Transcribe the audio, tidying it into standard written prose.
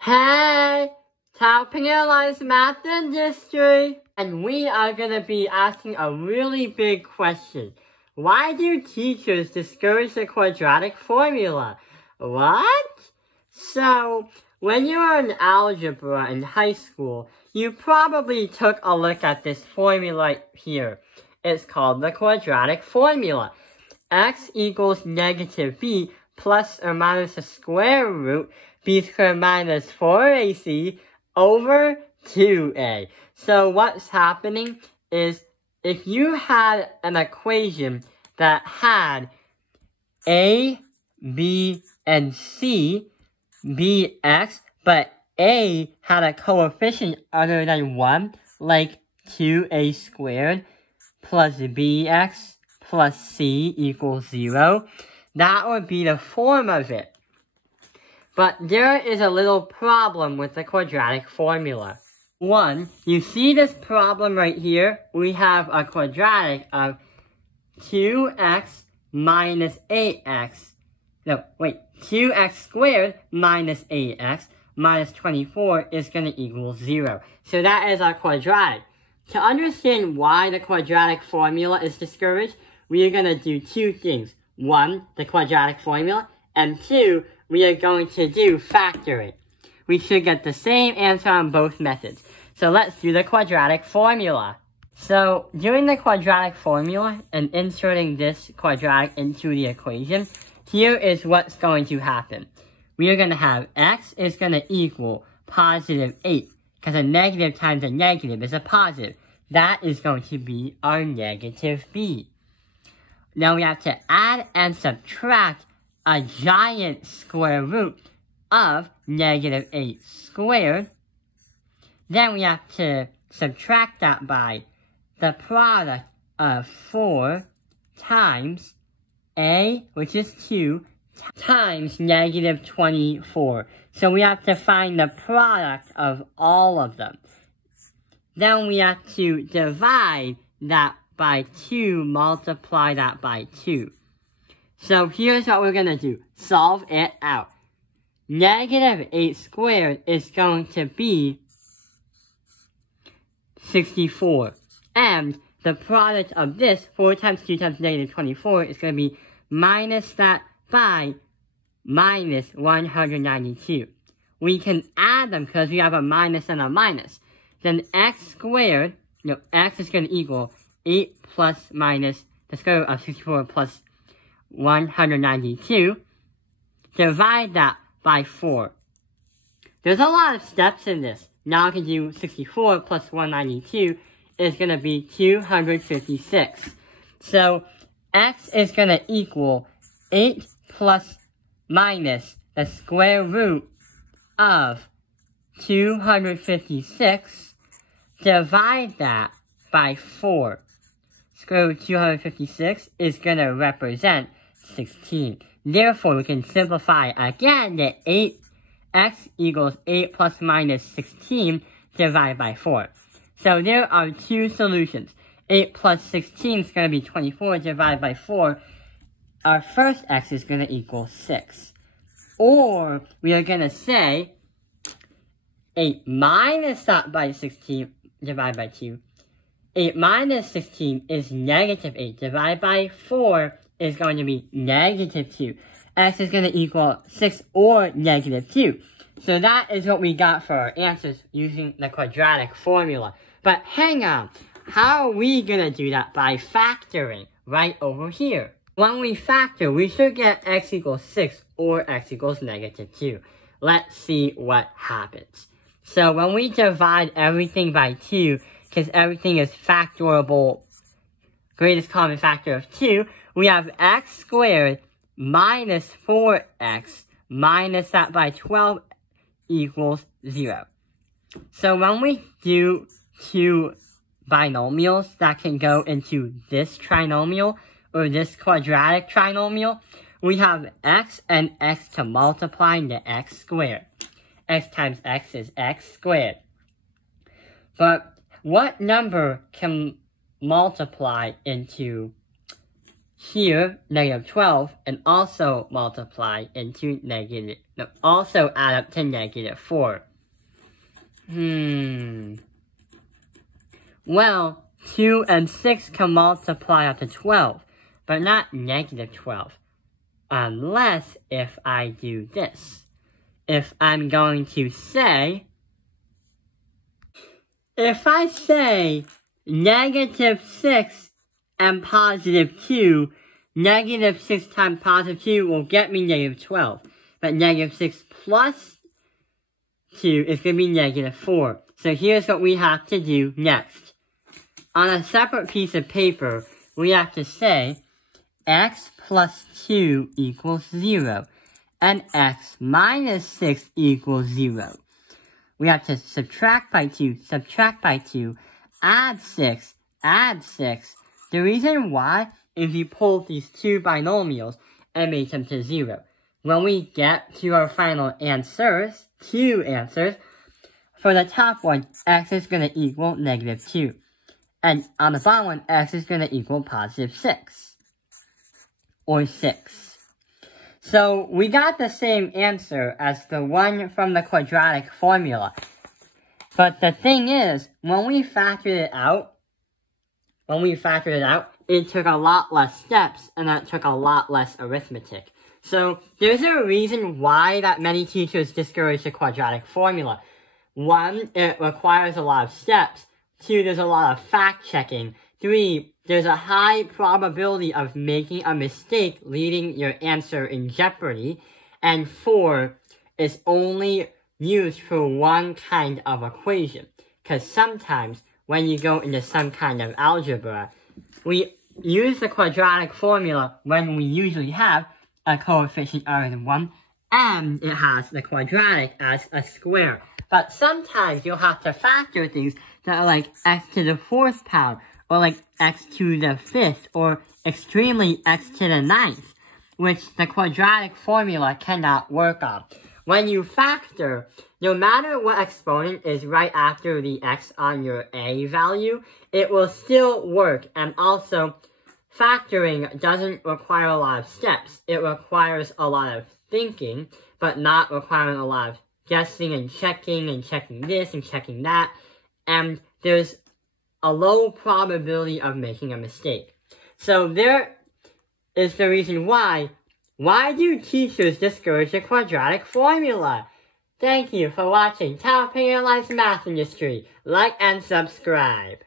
Hey, Top Penalized Math Industry, and we are going to be asking a really big question. Why do teachers discourage the quadratic formula? What? So, when you were in algebra in high school, you probably took a look at this formula here. It's called the quadratic formula. X equals negative b plus or minus the square root b squared minus 4ac over 2a. So what's happening is if you had an equation that had a, b, and c be x, but a had a coefficient other than 1, like 2a squared plus bx plus c equals 0, that would be the form of it. But there is a little problem with the quadratic formula. One, you see this problem right here? We have a quadratic of 2x minus 8x. No, wait, 2x squared minus 8x minus 24 is going to equal 0. So that is our quadratic. To understand why the quadratic formula is discouraged, we are going to do two things. One, the quadratic formula, and two, we are going to do factoring. We should get the same answer on both methods. So let's do the quadratic formula. So doing the quadratic formula and inserting this quadratic into the equation, here is what's going to happen. We are going to have x is going to equal positive 8, because a negative times a negative is a positive. That is going to be our negative b. Now we have to add and subtract a giant square root of negative 8 squared. Then we have to subtract that by the product of 4 times a, which is 2, times negative 24. So we have to find the product of all of them. Then we have to divide that by 2, multiply that by 2. So here's what we're going to do. Solve it out. Negative 8 squared is going to be 64. And the product of this, 4 times 2 times negative 24, is going to be minus that by minus 192. We can add them because we have a minus and a minus. Then x squared, x is going to equal 8 plus minus the square root of 64 plus 192. Divide that by 4. There's a lot of steps in this. Now I can do 64 plus 192 is going to be 256. So x is going to equal 8 plus minus the square root of 256. Divide that by 4. Square root of 256 is going to represent 16. Therefore, we can simplify again that x equals 8 plus minus 16 divided by 4. So there are two solutions. 8 plus 16 is going to be 24 divided by 4. Our first x is going to equal 6. Or we are going to say 8 minus that by 16 divided by 2. 8 minus 16 is negative 8 divided by 4 is going to be negative 2. X is going to equal 6 or negative 2. So that is what we got for our answers using the quadratic formula. But hang on, how are we going to do that? By factoring right over here. When we factor, we should get x equals 6 or x equals negative 2. Let's see what happens. So when we divide everything by 2, because everything is factorable, greatest common factor of 2, we have x squared minus 4x minus that by 12 equals 0. So when we do two binomials that can go into this trinomial or this quadratic trinomial, we have x and x to multiply into x squared. X times x is x squared. But what number can multiply into here, negative 12, and also multiply into also add up to negative 4. Well, 2 and 6 can multiply up to 12, but not negative 12. Unless if I do this. If I'm going to say, if I say negative 6 and positive 2, negative 6 times positive 2 will get me negative 12. But negative 6 plus 2 is going to be negative 4. So here's what we have to do next. On a separate piece of paper, we have to say x plus 2 equals 0. And x minus 6 equals 0. We have to subtract by 2, add 6, add 6. The reason why is we pulled these two binomials and made them to 0. When we get to our final answers, two answers, for the top one, x is going to equal negative 2. And on the bottom one, x is going to equal positive 6. Or 6. So we got the same answer as the one from the quadratic formula. But the thing is, when we factored it out, it took a lot less steps and that took a lot less arithmetic. So there's a reason why that many teachers discourage the quadratic formula. 1, it requires a lot of steps. 2, there's a lot of fact-checking. 3, there's a high probability of making a mistake leaving your answer in jeopardy. And 4, it's only used for one kind of equation. Because sometimes when you go into some kind of algebra, we use the quadratic formula when we usually have a coefficient other than 1, and it has the quadratic as a square. But sometimes you'll have to factor things that are like x to the 4th power, or like x to the 5th, or extremely x to the 9th, which the quadratic formula cannot work on. When you factor, no matter what exponent is right after the x on your a value, it will still work. And also, factoring doesn't require a lot of steps. It requires a lot of thinking, but not requiring a lot of guessing and checking this and checking that. And there's a low probability of making a mistake. So there is the reason why do teachers discourage the quadratic formula? Thank you for watching Top Analyze Math Industry. Like and subscribe.